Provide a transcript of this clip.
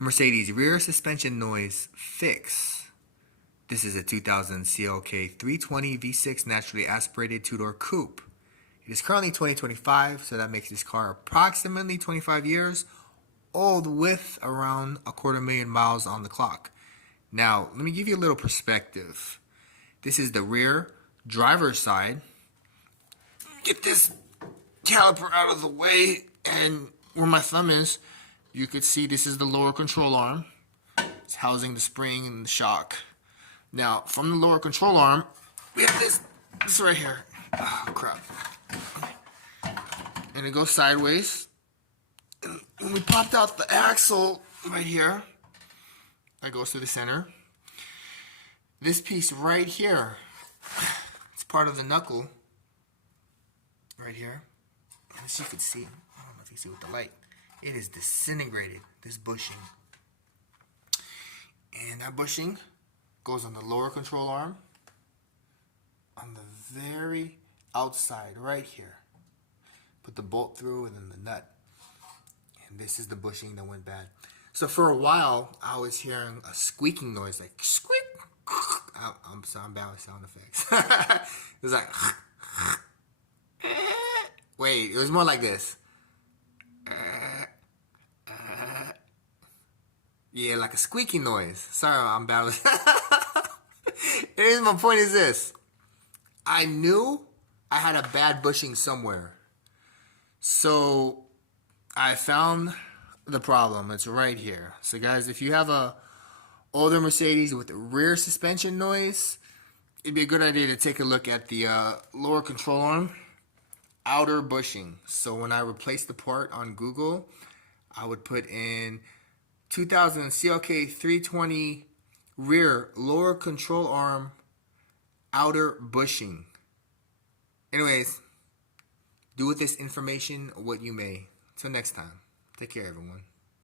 Mercedes rear suspension noise fix. This is a 2000 CLK 320 V6 naturally aspirated two-door coupe. It is currently 2025, so that makes this car approximately 25 years old with around 250,000 miles on the clock. Now, let me give you a little perspective. This is the rear driver's side. Get this caliper out of the way, and where my thumb is, you could see this is the lower control arm. It's housing the spring and the shock. Now, from the lower control arm, we have this right here. Oh, crap. And it goes sideways. And when we popped out the axle right here, that goes to the center. This piece right here, it's part of the knuckle right here. As you can see, I don't know if you see with the light, it is disintegrated, this bushing. And that bushing goes on the lower control arm, on the very outside, right here. Put the bolt through and then the nut. And this is the bushing that went bad. So for a while, I was hearing a squeaking noise, like squeak. I'm bad with sound effects. It was like, wait, it was more like this. Yeah, like a squeaky noise. Sorry, I'm bad with. Anyways, my point is this. I knew I had a bad bushing somewhere. So I found the problem. It's right here. So guys, if you have a older Mercedes with a rear suspension noise, it'd be a good idea to take a look at the lower control arm outer bushing. So when I replaced the part on Google, I would put in 2000 CLK 320 rear lower control arm outer bushing. Anyways, do with this information what you may. Till next time, take care everyone.